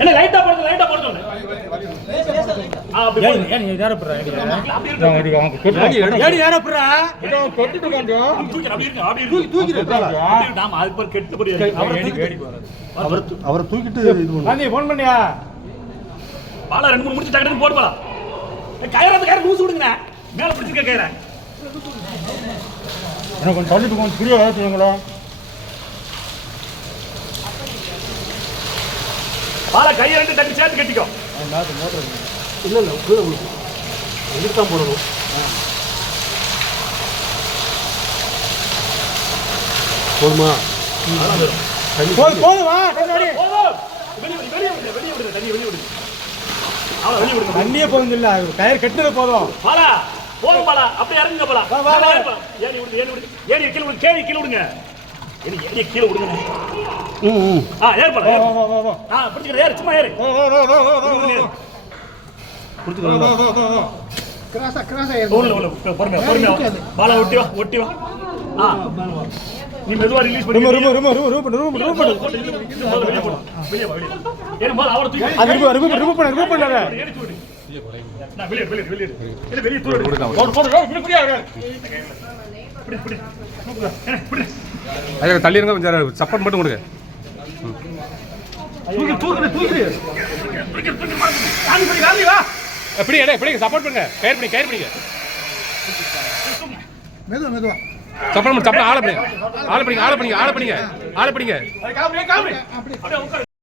என்ன லைட்டா போடுங்க லைட்டா போடுங்க அப்படி போடு ஏன் நீ நேரா போறா அப்படி இருக்கு ஏடி நேரா போறா கொட்டிட்டு கொஞ்சம் தூக்கி அப்படி இருக்கு அப்படி இருக்கு தூக்கி நாம அது பேர் கெட்டு போறீங்க அவரை தூக்கிட்டு இது பண்ணு நீ ஃபோன் பண்ணியா பாலா 2 3 முடிச்சு டக்கு போடு பாலா கயிறு லூஸ் விடுங்க மேல பிடிச்சிருக்க கயிறை எனக்கு கொஞ்சம் தள்ளிட்டு கொஞ்சம் புரிய வச்சுங்களா பாலா கையை 2 தட்டி சேர்த்து கட்டிக்கோ இல்ல இல்ல கீழே விழுக்கும் இதுக்கு தான் போடணும் போதுமா போதும் வா கண்ணாடி வெளிய விடு தண்ணி வெளிய விடு அவள வெளிய விடு தண்ணியே போதும் இல்ல கயிறு கட்டினது போதும் பாலா போதும் பாலா அப்படியே இறங்குங்க பாலா வா, வா. ஏறி விடு ஏறி கீழ விடு கீழ விடுங்க ஏறி கீழ விடுங்க ஏறு பாலா பிடிச்சிக்க ஏறு சும்மா ஏறு கிராஸா கிராஸா உள்ள பொறுமையா பாலா ஒட்டி வா நீ மெதுவா ரிலீஸ் பண்ணி ரூம் வெளிய வா ஏறு பாலா அவள தூக்கி அது ரூம் பண்ணாத ஏறி தூடு நான் வெளிய தூடு பிடி ஐயா தள்ளி இருங்க கொஞ்சம் சப்போர்ட் மட்டும் கொடுங்க எப்படி எப்படி சப்போர்ட் பண்ணுங்க கயிறு பிடிங்க மெதுவா சப்போர்ட் ஆளை பிடிங்க